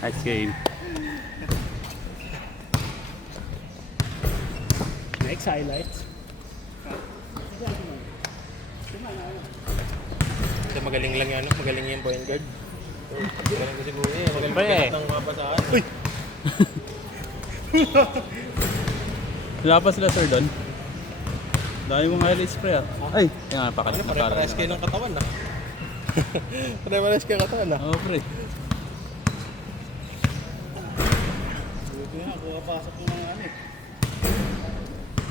Nice game. Next highlights. Ito magaling lang yan, magaling yung point guard. Magaling ko siguro eh, magaling magkakat ng mga basahan. Uy! Wala pa sila sir doon. Dahil mong highlights pre ah. Ay! Yan nga, Ano, pare-pares kayo ng katawan ah. Pare-pares kayo ng katawan ah. Oo pre. Buti nga, pumapasok ng mga ano eh.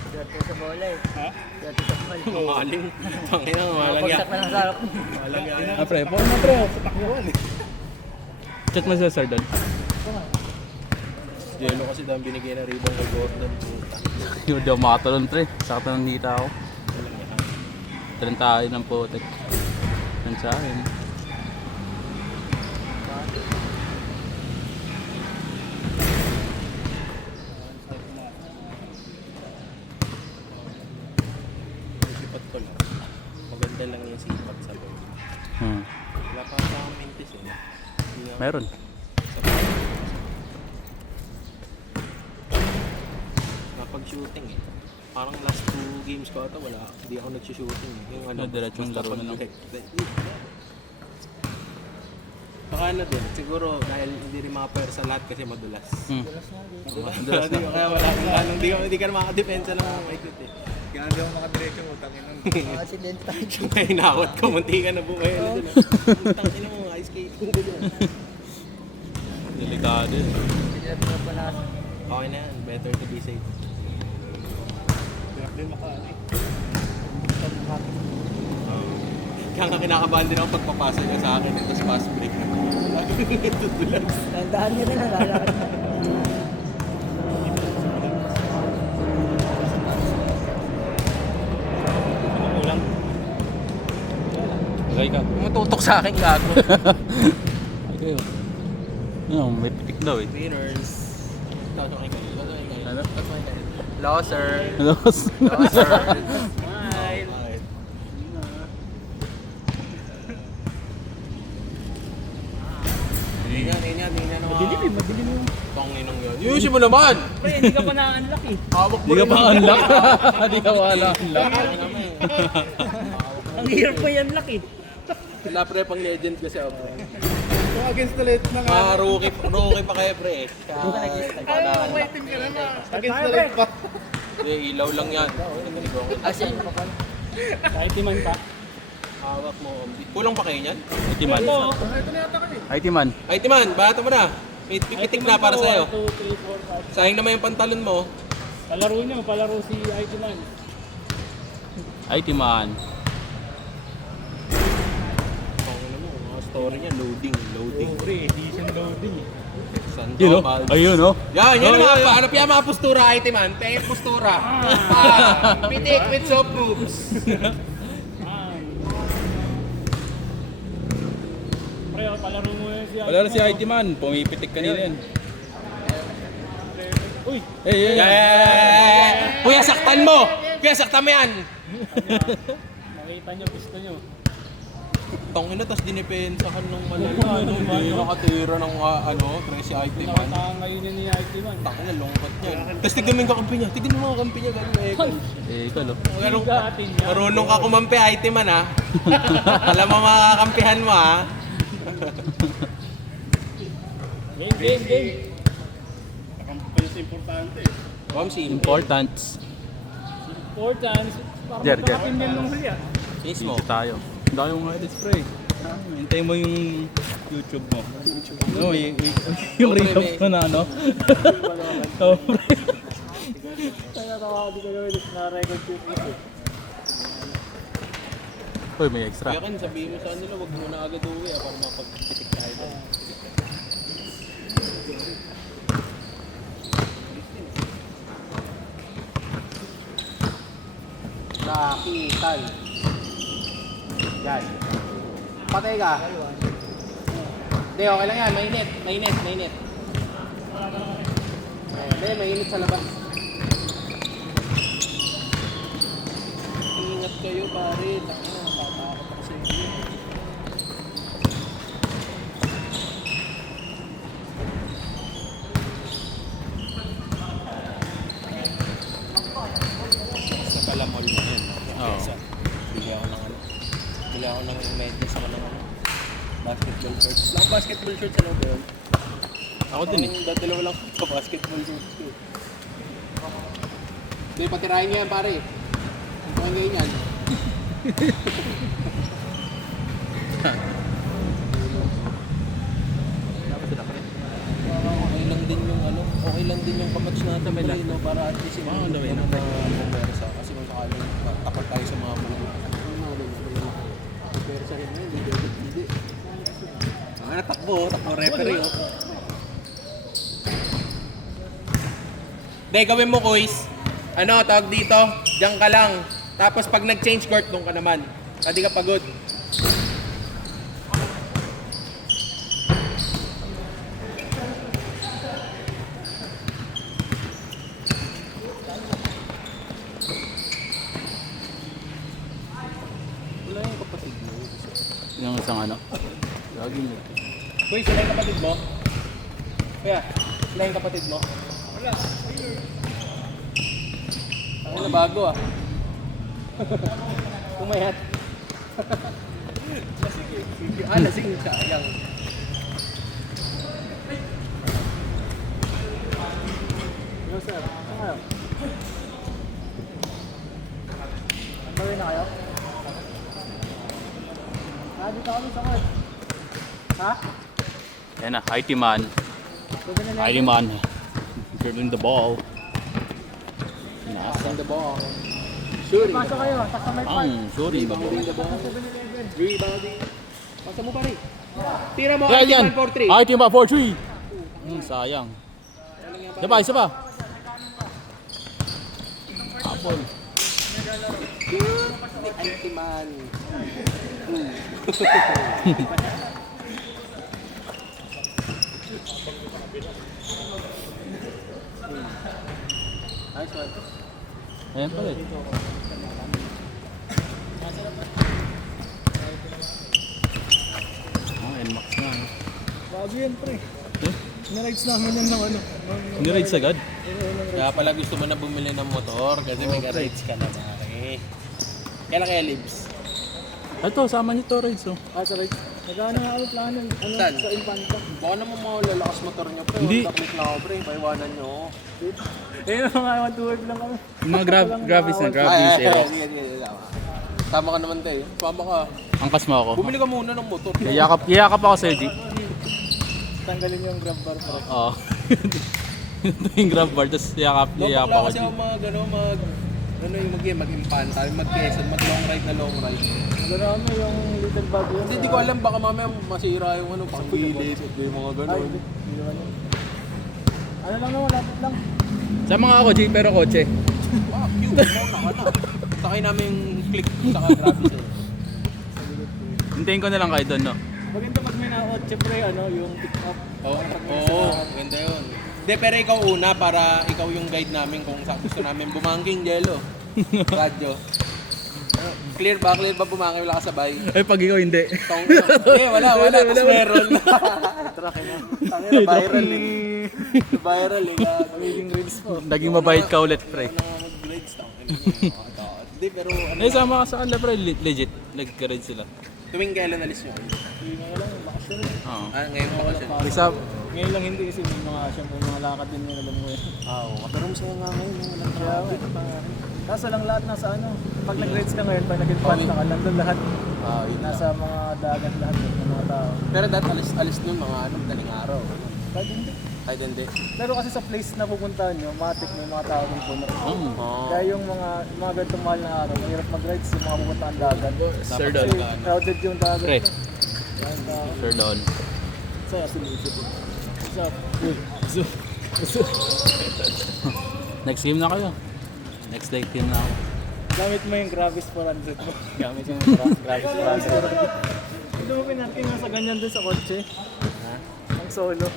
Dito sa bola eh. Ha? Dito sa bola. Mamaling. Tangina, malang yan. Pagsak na lang sa harap. Malang yan. Ah pre, phone na pre. Sa takbuhan eh. Chat mo sila sir doon. Yelo kasi dahil binigay na rebound kay Gordon. Yung daw makatalon pre. Sakto nang hita ako. Talan tayo ng putik. Yan sa akin. Sipat ko lang. Maganda lang yung sipat sa loob. Wala pa sa mintis eh. Hindi nga- Meron. Napag-shooting eh. Parang last 2 games ko ata wala. Hindi ako nag-shooting eh. Yung ano, Diretsong basta laro na lang. pag-direct. Baka ano din, siguro dahil hindi rin makapersa lahat kasi madulas. Madulas na. Kaya wala kang ano, hindi ka na makadepensa ng mga ikot eh. Kaya hindi ako makadiretso mo, tangin nun. Accident tayo. Kaya hinawat ko, munti ka na buhay. Ano dun ah. Tangin mo, ice skating ko dun. Delikado yun. Hindi na pinapanasa. Okay na yan, better to be safe. Hirap din makaano eh. Kaya nga kinakabahan din ako pagpapasa niya sa akin, tapos fast break na. Tutulas. Tandaan nyo rin ang lalakad na. Kulang. Lagay ka. Matutok sa akin gago. Okay. No, may pitik daw eh. Winners. Tatokay kayo. Ano? Loser. Lost. Loser. Smile. Alright. Tingnan naman. Madilim eh, madilim yung... Tanginong yun. Yusin mo naman! Pre, hindi ka pa na-unlock eh. Hawak mo Hindi ka rin pa naman. unlock. Hindi ka pa unlock. Tangina naman eh. Ang hirap pa yan lock eh. Wala pre, pang legend kasi ako pre. So against the late na nga. Rookie pa kayo pre. Ay, waiting ka na na. Against the late pa. Hindi, ilaw lang yan. Asin. Kahit iman pa. Hawak mo. Kulang pa kayo niyan? IT man. Ito na yata kayo. IT man. Ay, Timan, bato mo na. May pipitik na para sa'yo. 1, 2, 3, 4, 5. Sayang naman yung pantalon mo. Palaro nyo, palaro si IT man. IT man. Ano mo, mga story niya, loading. Pre, edition loading eh. Yun o. Ayun o. Yan naman. Paano pa yung mga postura, IT man? Pay postura. Pitik with soap boobs. Pre, palaro mo yun si IT Wala na si IT man. Pumipitik kanina yan. Uy! Yeah! Kuya, saktan mo! Kuya, saktan mo yan! Makita nyo, pisto nyo. Tangina, tas dinipensahan ng malala. Hindi nakatira ng crazy IT man. Nakita ngayon yun ni IT man. Tangina, lungkot yan. Tas tignan mo yung kakampi niya. Tignan mo yung kakampi niya. Ganun eh. Eh, ikaw lo. Higa atin niya. Marunong ka kumampi IT man ha. Alam mo mga kakampihan mo ha. Game. Nakampayos importante eh. Mamsi. Important. Important. Jer. Kapin yan nung huli ah. Mismo. Dito tayo. Ang dami mong highlights pre. Hintayin mo yung YouTube mo. No, yung recaps mo na ano. Oh, pre. Kaya tawa di ko gawin na-record ko ito. Uy, may extra. Kaya kan, sabihin mo sa nila, wag mo na agad uwi para mapagpitik tayo doon. Lakitan. Yan. Patay ka. Hindi, okay lang yan. Mainit. Hindi, mainit sa labas. Ingat kayo, pare. Takina, natatakot ako sa inyo. Bili ako ng medyas ako ng basketball shorts. Lang basketball shorts, ano ba yun? Ako din eh. Dalawa lang ito, basketball shorts ko. Hindi, patirahin niya yan, pare. Ito kang ganyan. Okay lang din yung ano, okay lang din yung kapatch natin pala, no? Para at least hindi ang dami na pumersa. Kasi kung sakaling tapat tayo sa mga mga pumersa rin na, hindi. Takbo referee. Oh. Dahil gawin mo, Kuis. Ano, tawag dito, diyan ka lang. Tapos pag nag-change court, doon ka naman. Hindi ka pagod. Wala yung kapatid mo. Yung isang ano. Lagi mo. Kuis, sila yung kapatid mo? Kaya, sila yung kapatid mo? Wala. Ang na bago ah. Pumayat. Lasing sayang. Hello sir, ano kayo? Ang bawin na kayo? Dito kami sa court. Ha? Yan na, IT man. Pwede na IT man. Dribbling the ball. Passing the ball. Shooting the Pasok kayo, tas sa may park. Sorry. Rebounding the ball. Rebounding. Pasa mo pare. Tira mo, Kaya yan. 1-4-3. IT man 4-3. Sayang. Isa pa, isa pa. Apple. Anti-man. Nice one. Ayan pala eh. NMAX na. Bago yan pre. Eh? Narides namin yan ng ano. Nirides agad? Kaya pala gusto mo na bumili ng motor kasi may rides ka na pare. Kailan kaya libs? Ito, sama niyo to rides oh. Sa rides. Nag-ano nga ako plano. Ano, Saan? sa Infanta. Baka naman mga lalakas motor nyo pre. Hindi. Taklit na ako pre. Paiwanan nyo. Eh, mga iwan tuwag lang kami. Yung mga gravis na, gravis, aerox. Sige. Tama ka naman tayo. Tama ka. Angkas mo ako. Bumili ka muna ng motor. Yayakap ako sa'yo, G. Tanggalin yung grab bar pre. Oo. Ito yung grab bar, tapos yayakap Bakla ako, kasi G. ako mag-impanta, mag-quezon, mag-long ride na long ride. Marami yung little bag yun. Hindi ko alam, baka mamaya masira yung ano, pang gilid, yung mga Ay, gano'n. hindi naman yun. Ano lang naman, lapit lang. Sama nga ako, G, pero kotse. Ah, cute, mauna ka na. Sakay namin yung click sa grabe eh. Hintayin ko na lang kayo doon, no? Maganda pag may na-otche pre, ano, yung pick up. Oo, ganda yun. Hindi, pero ikaw una para ikaw yung guide namin kung saan gusto namin bumangking Jello. Radyo. Clear ba bumangking? Wala ka sabay? Eh, pag ikaw hindi. Wala. Tapos meron. Track na. Tangina, viral eh. Viral eh. Amazing reels po. Naging mabait ka ulit, pre. Mag-grades lang. Hindi, pero ano, Eh, sama ka sa kanila, pre. Legit. Nag-ride sila. tuwing kailan alis nyo? Ngayon lang, bakasyon. Oo. Ngayon pa kasi. Isa, Ngayon lang hindi kasi may mga, syempre, mga lakad din yung alam mo eh. Oo, pero masaya nga ngayon. Walang Kaya, kaso lang lahat nasa ano, pag nag-grades ka ngayon, pag nag-infant ka, nandun lahat. Nasa mga dagat lahat ng mga tao. Pero dahil alis nyo mga daling araw. Kahit hindi. Kahit hindi. Pero kasi sa place na pupuntahan nyo, matik may mga tao din puno. Oo. Kaya yung mga ganitong mahal na araw, mahirap mag-rides yung mga pupuntahan dagat. Sir Kasi Don. crowded yung dagat. Pre. Kaya tao. Sir Don. Saya sinisip. What's up? Next game na kayo. Next day team na ako. Gamit mo yung Gravis 400 mo. Gamit yung Gravis 400. Hindi mo pinarking nga sa ganyan dun sa kotse. Ha? Ang solo.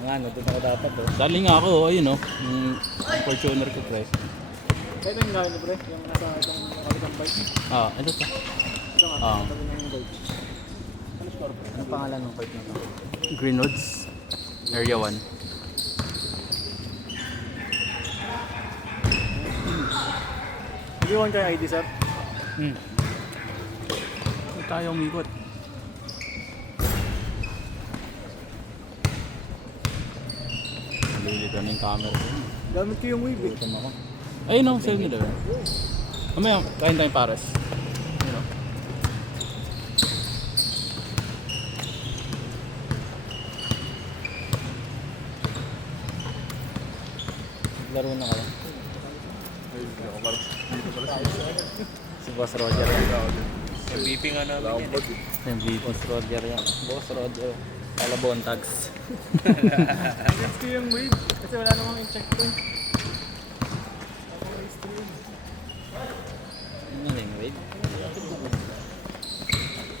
Nga, no, doon ako dapat oh. Dali nga ako, ayun no. Yung Fortuner ko, pre. Kaya ito yung gamit mo, pre? Yung nasa itong kapitang bike. Ito to. Ito nga, Ah. tabi ng bike. Ano score, pre? Ano pangalan ng bike na to? Greenwoods. Area 1. Nag-iwan kayo ID, sir? tayo umikot. Nalilito na yung camera. Gamit ko yung wave eh. Gutom ako. Ayun ang 7-Eleven. Mamaya, kain tayong pares. Ayun o. Laro na kayo. Si Boss Roger yan. MVP nga namin yan. MVP. Boss Roger yan. Boss Roger. Kalabon tags. Gamit ko yung wave. Kasi wala namang in-checkpoint. Ano na yung wave?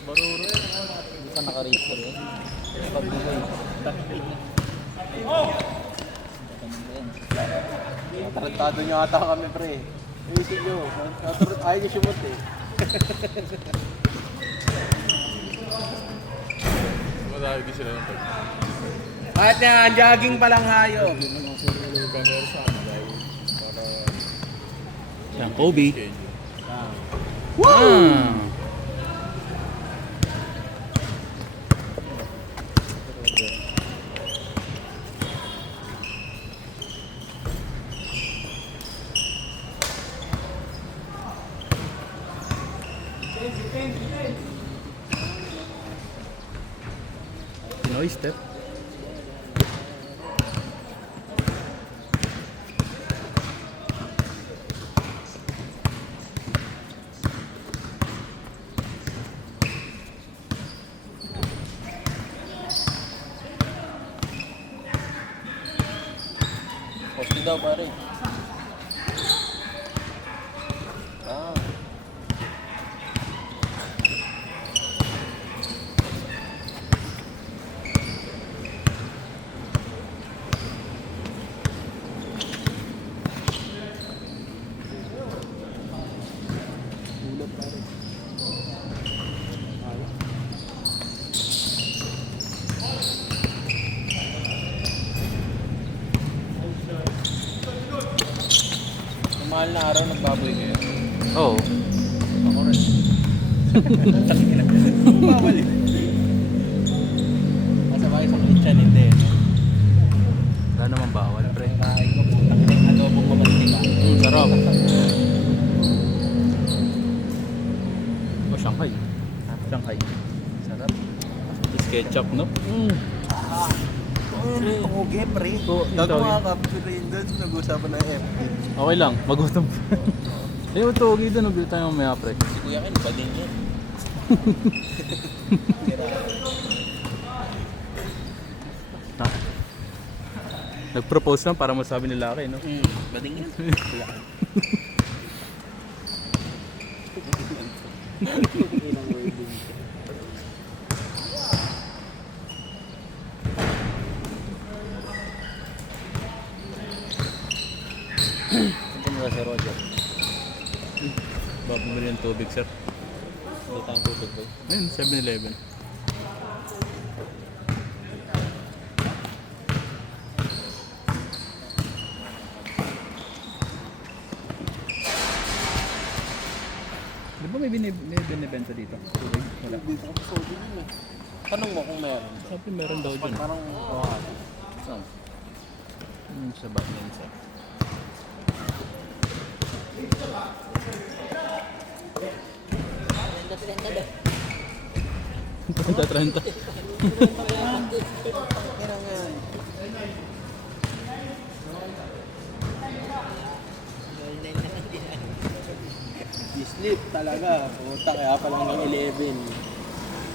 Baruro. Hindi ka naka-reaper yun. Pag-buhay. Tarantado nyo ata kami, pre. Ayusin nyo. Ayaw nyo sumot eh. Madami din sila ng tag. At yan, jogging pa lang hayop. Camera sa akin dahil para Yan, Kobe. schedule. Ah! Pinoy step. Poste daw, pare. Ah. Yung mahal na araw, nagbaboy kayo. Oo. Ako rin. Bawal eh. Masabay sa kitchen, hindi. Wala naman bawal, pre. Kain ko po. Adobong mamantika. Sarap. O, Shanghai. Shanghai. Sarap. Tapos ketchup, no? Pangugi, pre. Gago mga capture rin doon. Nag-usapan ng FP. Okay lang, magutom. Eh, utogi doon. Nabili tayo mamaya, pre. Si Kuya Ken, ba din yun? Ha? Nag-propose lang para masabi ni Laki, no? Bading yan. Ito nila si Roger. Baka bumili ng tubig, sir. Hindi tayong tubig ba? Ayun, 7-Eleven. Di ba may binibenta dito? Tubig? Wala. Dito ko sa tubig yun eh. Tanong mo kung meron. Sabi meron daw dyan. Parang, Saan? Sa Batman, sir. Trenta, 30. trenta daw. sleep talaga. Puta, kaya pa lang ng 11.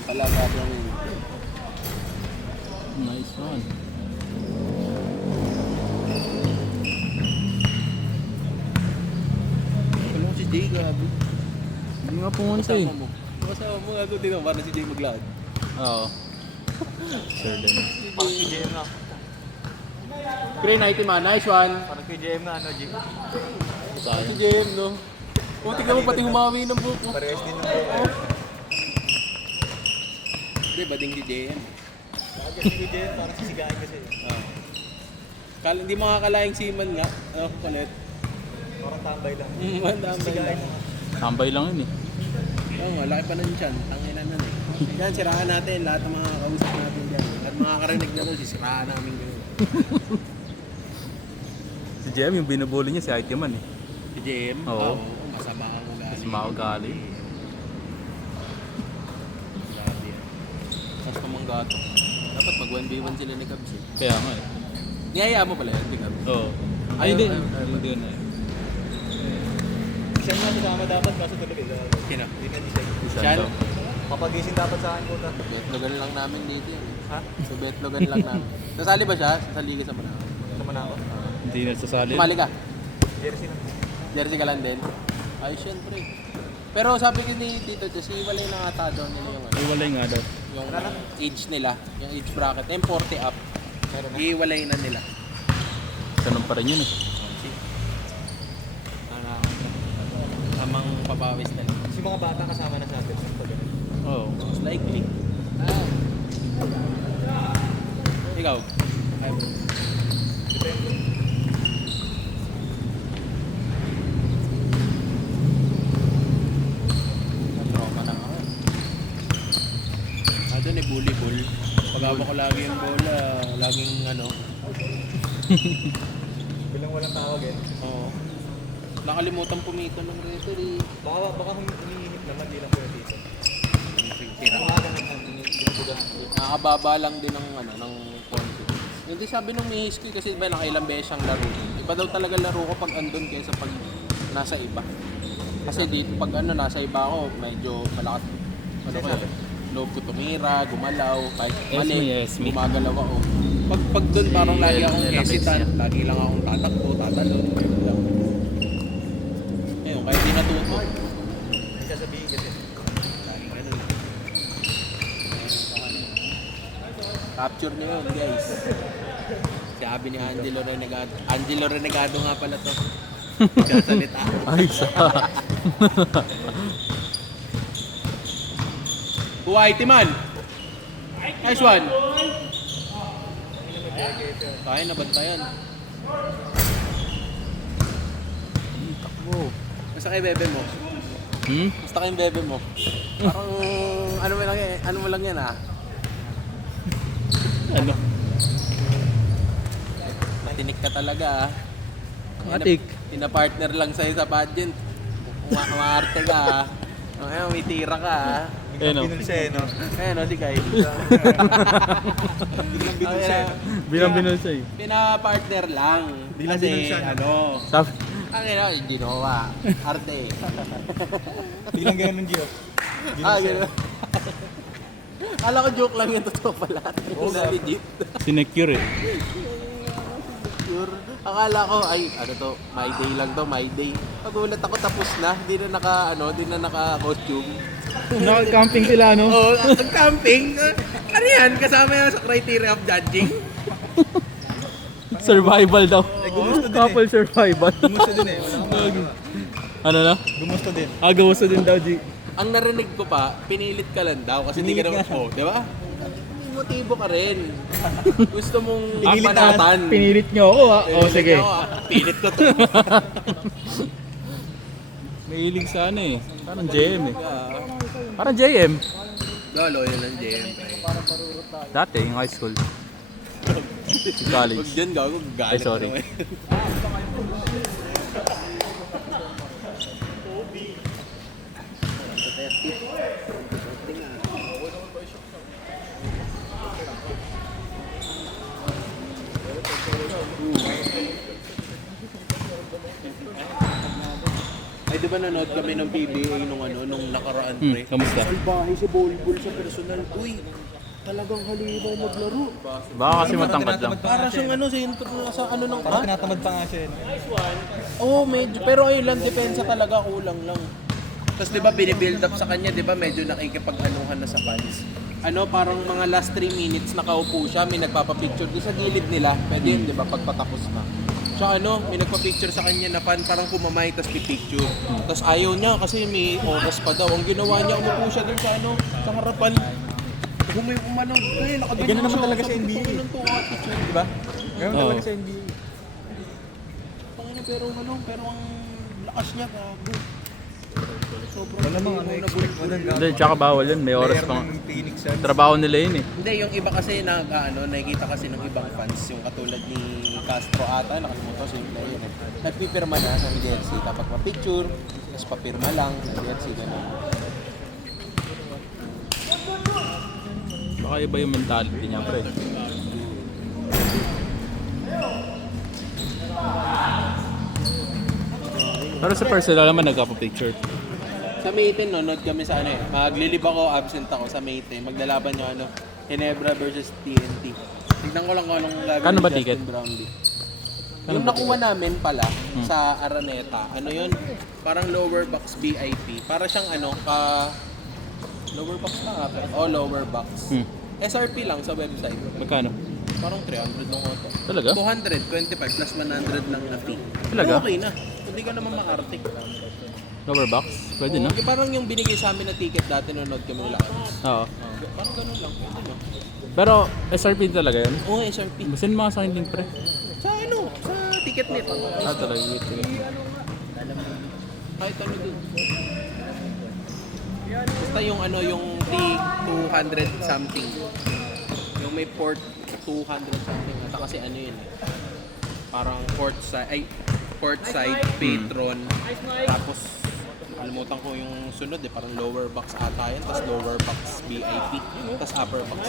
Talaga lang yun. Nice one. Ano si Jay, gabi? Hindi nga pumunta eh. Kasama mo. Kasama mo, gago din para si Jay maglakad. Oo. Sir din. Parang kay JM na. Pre, 90 man. Nice one. Parang kay JM na, ano, Jim? Si JM, no? O, tignan mo pati humawi ng buko. Parehas din yung buko. Pre, bading si JM. Kasi kay JM, parang sisigahin kasi. Hindi makakalaing seaman nga. Ano, kulit. Parang tambay lang. Mandamay Sisigahin lang. mo. Tambay lang yun eh. Oo, malaki pa ng tiyan. Tangina nun eh. Yan, siraan natin. Lahat ng mga kausap natin dyan. At mga karinig na to, sisiraan namin yun. Si JM yung binubuli niya si Ikeman eh. Si JM? Oo. Masama ang ugali. Mas maugali. Grabe yan. Tapos pamanggato. Dapat mag 1v1 sila ni Cubs eh. Kaya nga eh. Niyaya mo pala yan, Cubs. Oo. Ay, Ay, hindi. ay, Hindi na eh. Siya nga kasama dapat, kaso tulog eh. Sino? Hindi na siya. Siyan? Papagising dapat sa akin po na. Betlogan lang namin dito yan. Ha? So betlogan lang namin. Nasali ba siya? Sasali ka sa Manao? Sama na ako. Hindi na sasali. Sumali ka? Jersey na. Jersey ka lang din? Ay, syempre. Pero sabi ko ni Tito Jess, iwalay na ata daw nila yung ano. Iwalay nga daw. Yung age nila, yung age bracket, yung 40 up. Iiwalay na nila. Ganun pa rin yun eh. Amang papawis na lang. Kasi mga bata kasama na sa atin. Oo. Most likely. Ikaw? Trauma na ako. Doon eh, bully ball. Pag-awa ko lagi yung bola, laging ano. Bilang walang tawag eh. Oo. Nakalimutan pumito ng referee. Baka humihinip naman, di lang po yung dito. Tira. Nakakababa lang din ng ano ng confidence. Yung di sabi nung Mihisky kasi iba nakailang beses siyang laro. Iba daw talaga laro ko pag andun kaysa pag nasa iba. Kasi dito pag ano nasa iba ako medyo malakas. Ano ko yun? Loob ko tumira, gumalaw, kahit mali, Yes, me. gumagalaw ako. Pag doon parang lagi akong hesitant, lagi lang akong tatakbo, tatalon, ganun lang. Ayun, kahit di natuto. May sasabihin kasi. Lagi ganun. Capture nyo yun, guys. Sabi ni Angelo Renegado nga pala to. Nagsasalita. Ay, sa. Whitey man. Nice one. Kaya na bantayan. Takbo. Basta kay bebe mo. Hmm? Basta kay bebe mo. Parang ano mo lang yan ah. Ano? Matinik ka talaga ah. Matik. Tina-partner lang sa'yo sa pageant. Umaarte ka ah. Ayun, may tira ka ah. Ayun o. Binulsa eh, no? Ayun o si Kai. Biglang binulsa eh. Binang-binul siya eh. Pina-partner lang. Bilang Kasi binulsa, no? ano. Sabi, Ang ina, ginawa. Arte. Biglang ganun ng Gio. Gano'n. Kala ko joke lang yung totoo pala. Legit. sinecure eh. Sure. Akala ko, ay, ano to, my day lang to, my day. Pagulat ako, tapos na. Di na naka-costume. Naka-camping sila, no? Oo, camping. Ano yan? Kasama yan sa criteria of judging. Survival daw. gumusto din Couple survival. Gumusto din eh. Ano na? Gumusto din. Gusto din daw, G. Ang narinig ko pa, pinilit ka lang daw kasi hindi ka naman, oh, di ba? May motibo ka rin. Gusto mong panatan. Pinilit nyo ako, ha? O, sige. Pilit ko to. Mahilig sa ano eh. Parang JM eh. Parang JM. Lolo, yun ang JM. Dati, yung high school. Sa college. Huwag dyan, gago. Ay, sorry. Ay, di ba nanood kami ng PBA nung nakaraan, pre? Kamusta? Salbahe si Bolbol sa personal. Uy, talagang halimaw maglaro. Baka kasi matangkad lang. Para siyang ano, sa ano ng Parang tinatamad pa nga siya eh. Oo, medyo. Pero ayun lang, depensa talaga, kulang lang. Tapos di ba binibuild up sa kanya, di ba medyo nakikipag-anuhan na sa fans. Ano, parang mga last 3 minutes nakaupo siya, may nagpapapicture doon sa gilid nila. Pwede yun, di ba, pagpatapos na. Siya ano, may nagpa-picture sa kanya na fan, parang kumamay, tapos pipicture. Tapos ayaw niya kasi may oras pa daw. Ang ginawa niya, umupo siya doon sa ano, sa harapan. Kung may umanong, eh, nakaganyan ganun naman siya. talaga sa Sabi ko, NBA. "Ganun to, attitude." Di ba? Ganun Oo. talaga sa NBA. Pangina, pero ang lakas niya, gago. Wala namang ano, expect mo dun. Hindi, tsaka bawal yun. May oras pa. Trabaho nila yun eh. Hindi, yung iba kasi nakikita kasi ng ibang fans, yung katulad ni Castro ata, nakalimutan ko yung player. Nagpipirma na sa jersey, dapat ma-picture, tapos papirma lang ng jersey, gano'n. Baka iba yung mentality niya, pre. Pero sa personal naman nagkapa-picture. Sa May 10, nanood kami sa ano eh. Maglilib ako, absent ako sa May 10. Maglalaban yung ano, Ginebra versus TNT. Tignan ko lang kung anong gagawin Kano ba ni ticket? Justin Brownlee. Yung nakuha namin pala sa Araneta, ano yun? Parang lower box VIP. Para siyang ano, lower box na nga. Lower box. SRP lang sa website. Magkano? Parang 300 lang ito. Talaga? 225 plus 100 lang na fee. Talaga? Okay na. Hindi ka naman makartik. Lower box? Pwede na? Parang yung binigay sa amin na ticket dati nanood kami nila. Oo. Parang ganun lang. Pwede na. Pero SRP talaga yun? Oo, SRP. Basin mo sa akin link, pre. Sa ano? Sa ticket nito. Talaga. Kahit ano din. Basta yung ano, yung T200 something. Yung may port 200 something. Ata kasi ano yun eh. Parang port side, patron. Tapos, kalimutan ko yung sunod eh. Parang lower box ata yun. Tapos lower box VIP. Tapos upper box.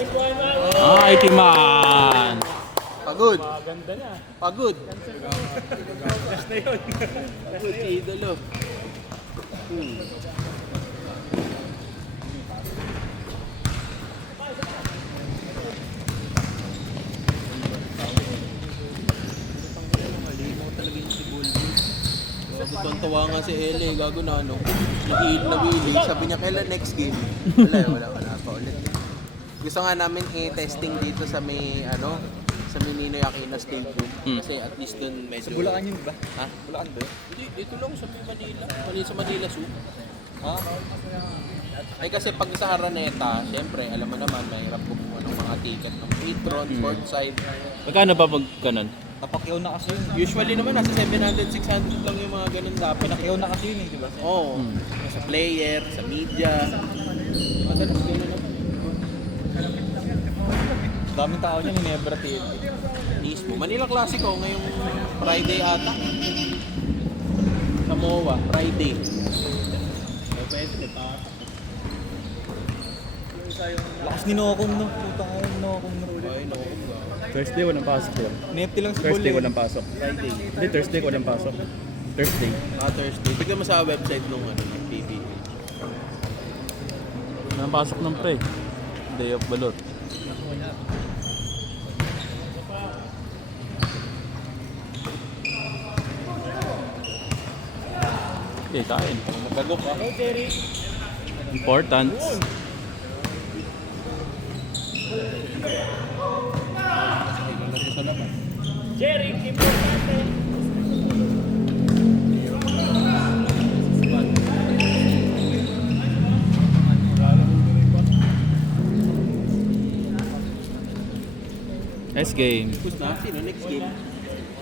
Ah, IT man! Pagod. Maganda na. Pagod. Just na yun. Pagod si Idolo. Tuwan-tuwa nga si Ele, gago na ano. Nag-iili. Sabi niya, kailan next game? Wala pa ulit. Gusto nga namin i-testing dito sa may ano, sa Ninoy Aquino Stadium. Kasi at least dun medyo... Sa Bulacan yun ba? Ha? Bulacan ba yun? Hindi, dito lang sa may Manila. Sa Manila Zoo. Ha? Ay kasi pag sa Araneta, syempre, alam mo naman, mahirap kumuha ng mga ticket ng patron, courtside. Magkano ba pag ganun? Napakyaw na kasi yun. Usually naman, nasa 700, 600 lang yung mga ganun dapat. Pinakyaw na kasi yun eh, di ba? Oo. Sa player, sa media. Madalas ganun naman. Daming tao niya, Ginebra team. Mismo. Manila Classico ngayong Friday ata. Sa MOA, Friday. Lakas ni Nokong no. Putang ina ni Nokong no. Ay, no. Thursday walang pasok yun. Nefty lang si Thursday Bol. walang pasok. Friday. Hindi, Thursday walang pasok. Thursday. Thursday. Tignan mo sa website nung ano, ng PBA. Walang pasok ng pre. Day of balot. Okay, kain. Magagok ah. Important. Nice game. Tapos na, sino next game?